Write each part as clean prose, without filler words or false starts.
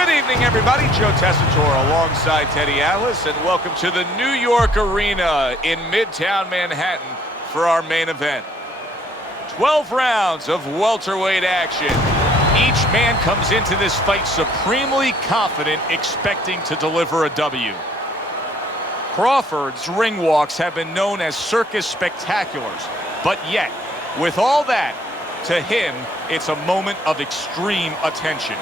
Good evening, everybody. Joe Tessitore alongside Teddy Atlas, and welcome to the New York Arena in Midtown Manhattan for our main event. 12 rounds of welterweight action. Each man comes into this fight supremely confident, expecting to deliver a W. Crawford's ring walks have been known as circus spectaculars, but yet, with all that, to him, it's a moment of extreme attention.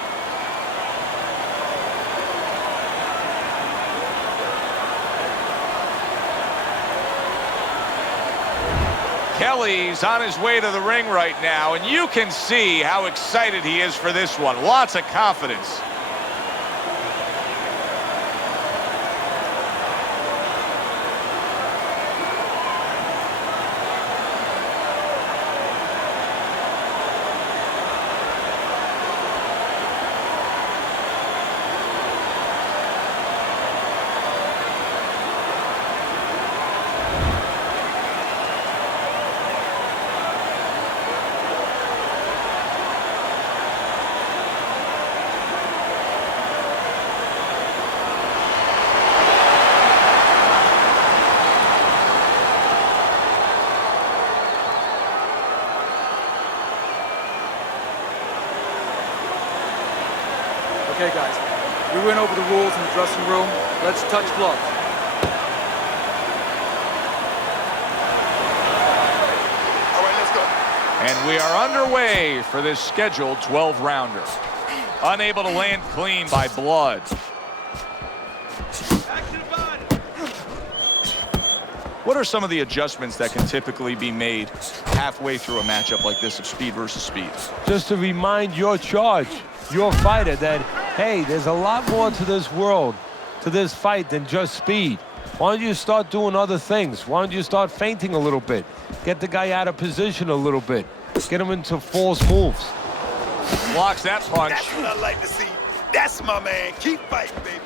Kelly's on his way to the ring right now, and you can see how excited he is for this one. Lots of confidence. Okay, guys, we went over the rules in the dressing room. Let's touch gloves. All right, let's go. And we are underway for this scheduled 12-rounder. Unable to land clean by Blood. What are some of the adjustments that can typically be made halfway through a matchup like this of speed versus speed? Just to remind your charge, your fighter, that, hey, there's a lot more to this world, to this fight than just speed. Why don't you start doing other things? Why don't you start feinting a little bit? Get the guy out of position a little bit. Get him into false moves. Blocks that punch. That's what I like to see. That's my man. Keep fighting, baby.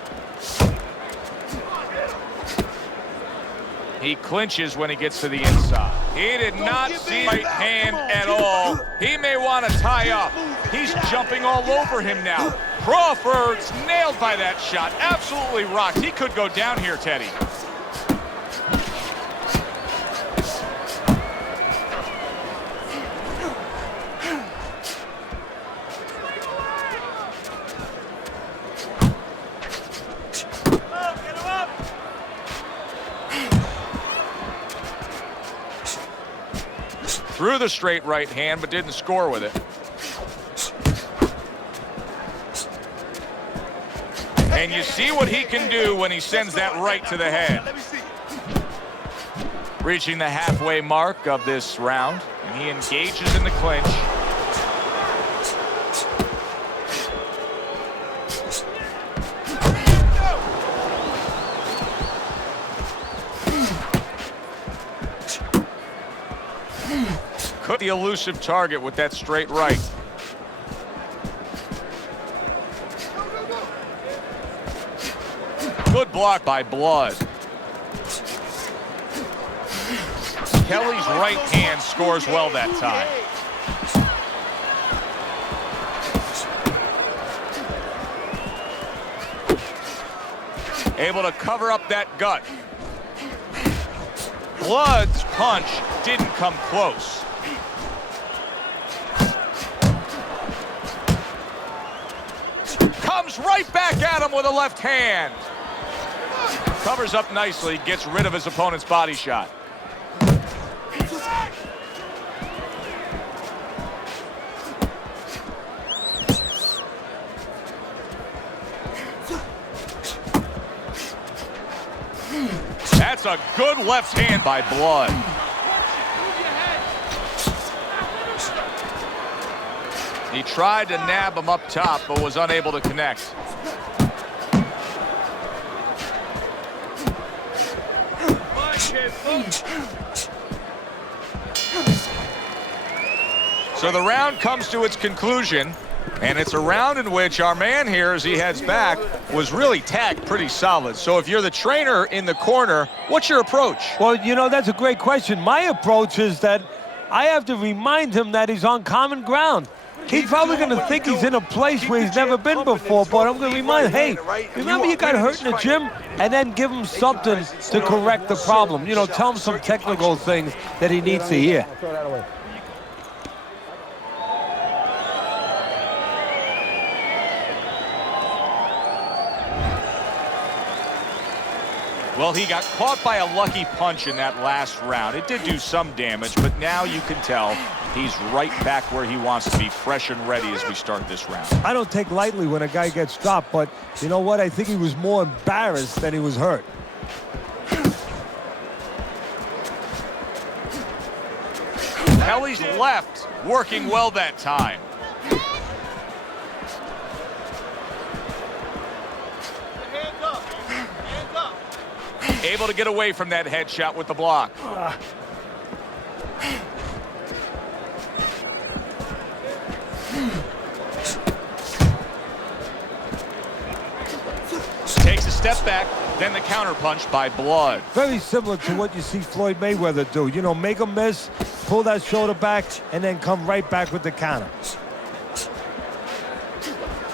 He clinches when he gets to the inside. He did not see right hand at all. He may want to tie up. He's jumping all over him now. Crawford's nailed by that shot. Absolutely rocked. He could go down here, Teddy. Threw the straight right hand, but didn't score with it. And you see what he can do when he sends that right to the head. Reaching the halfway mark of this round, and he engages in the clinch. Could the elusive target with that straight right. Good block by Blood. Kelly's right hand scores well that time. Able to cover up that gut. Blood's punch didn't come close. Comes right back at him with a left hand. Covers up nicely, gets rid of his opponent's body shot. That's a good left hand by Blood. He tried to nab him up top, but was unable to connect. So the round comes to its conclusion, and it's a round in which our man here, as he heads back, was really tagged pretty solid. So if you're the trainer in the corner, what's your approach? Well, you know, that's a great question. My approach is that I have to remind him that he's on common ground. He's probably going to think he's in a place where he's never been before, but I'm going to remind him, hey, remember you got hurt in the gym? And then give him something to correct the problem. You know, tell him some technical things that he needs to hear. Well, he got caught by a lucky punch in that last round. It did do some damage, but now you can tell he's right back where he wants to be, fresh and ready as we start this round. I don't take lightly when a guy gets dropped, but you know what? I think he was more embarrassed than he was hurt. Kelly's left, working well that time. Able to get away from that headshot with the block. Takes a step back, then the counter punch by Blood. Very similar to what you see Floyd Mayweather do. You know, make a miss, pull that shoulder back, and then come right back with the counter.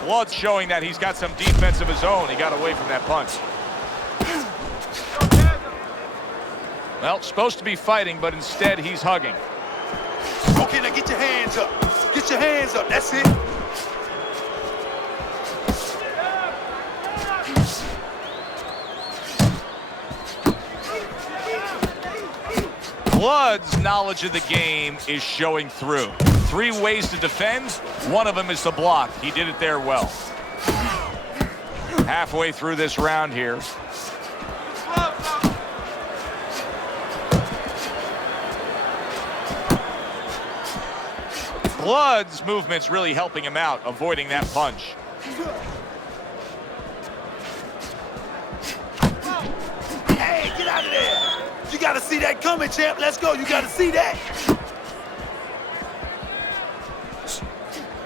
Blood's showing that he's got some defense of his own. He got away from that punch. Well, supposed to be fighting, but instead he's hugging. Okay, now get your hands up. Get your hands up. That's it. Blood's knowledge of the game is showing through. 3 ways to defend. One of them is to block. He did it there well. Halfway through this round here. Blood's movement's really helping him out, avoiding that punch. Hey, get out of there. You got to see that coming, champ. Let's go. You got to see that.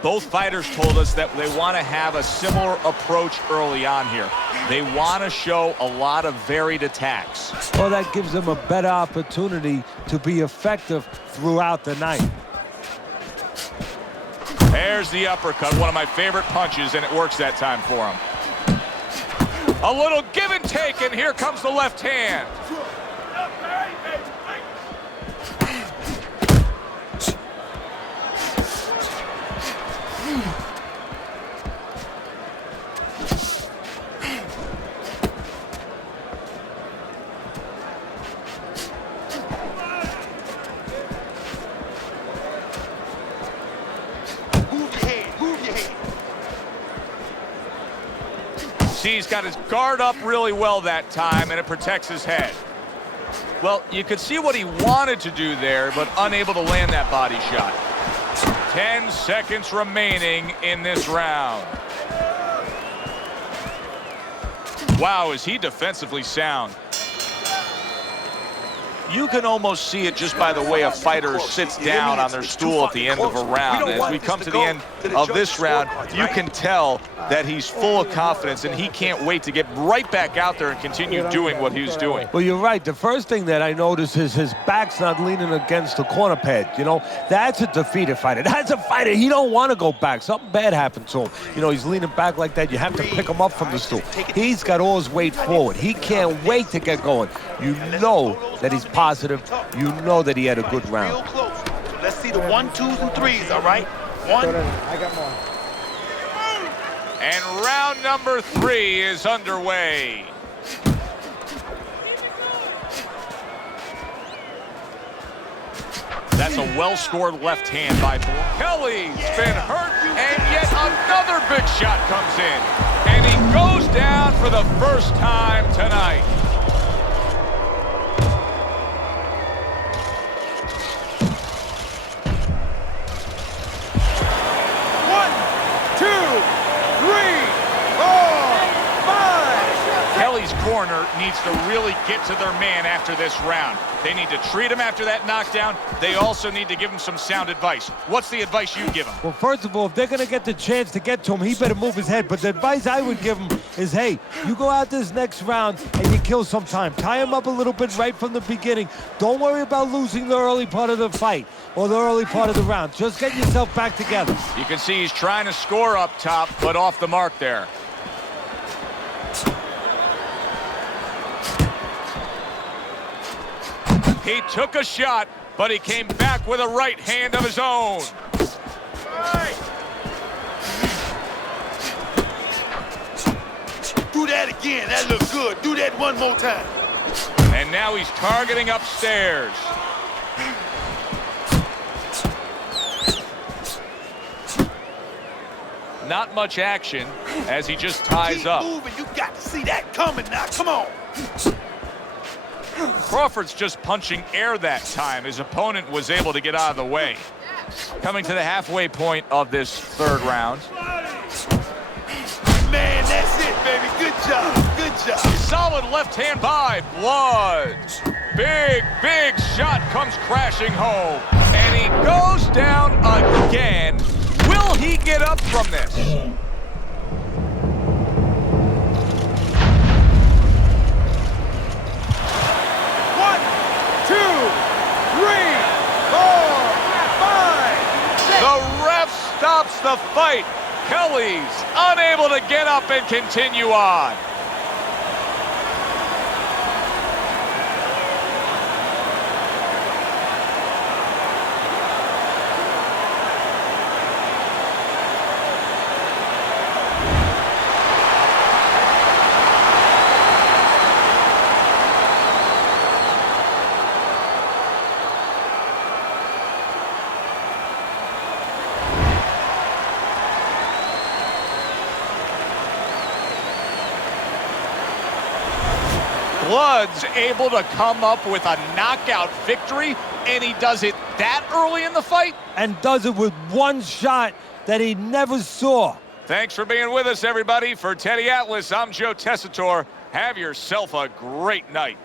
Both fighters told us that they want to have a similar approach early on here. They want to show a lot of varied attacks. Well, that gives them a better opportunity to be effective throughout the night. There's the uppercut, one of my favorite punches, and it works that time for him. A little give and take, and here comes the left hand. See, he's got his guard up really well that time, and it protects his head. Well, you could see what he wanted to do there, but unable to land that body shot. 10 seconds remaining in this round. Wow, is he defensively sound. You can almost see it just by the way a fighter sits down on their stool at the end of a round. As we come to the end of this round, you can tell that he's full of confidence, and he can't wait to get right back out there and continue doing what he's doing. Well, you're right. The first thing that I noticed is his back's not leaning against the corner pad. You know, that's a defeated fighter. That's a fighter. He don't want to go back. Something bad happened to him. You know, he's leaning back like that. You have to pick him up from the stool. He's got all his weight forward. He can't wait to get going. You know that he's positive. You know that he had a good round. Real close. Let's see the 1, 2s, and 3s, all right? 1. I got more. And round number 3 is underway. That's a well-scored left hand by Kelly's been hurt, and yet another big shot comes in. And he goes down for the first time tonight. Kelly's corner needs to really get to their man after this round. They need to treat him after that knockdown. They also need to give him some sound advice. What's the advice you give him? Well, first of all, if they're going to get the chance to get to him, he better move his head. But the advice I would give him is, hey, you go out this next round and you kill some time. Tie him up a little bit right from the beginning. Don't worry about losing the early part of the fight or the early part of the round. Just get yourself back together. You can see he's trying to score up top, but off the mark there. He took a shot, but he came back with a right hand of his own. Do that again. That looks good. Do that one more time. And now he's targeting upstairs. Not much action as he just ties up. Keep moving. You got to see that coming now. Come on. Crawford's just punching air that time. His opponent was able to get out of the way. Coming to the halfway point of this third round. Man, that's it, baby. Good job. Good job. Solid left hand by Blood. Big, big shot comes crashing home. And he goes down again. Will he get up from this? 2, 3, 4, 5, 6. The ref stops the fight. Kelly's unable to get up and continue on. Blood's able to come up with a knockout victory, and he does it that early in the fight? And does it with one shot that he never saw. Thanks for being with us, everybody. For Teddy Atlas, I'm Joe Tessitore. Have yourself a great night.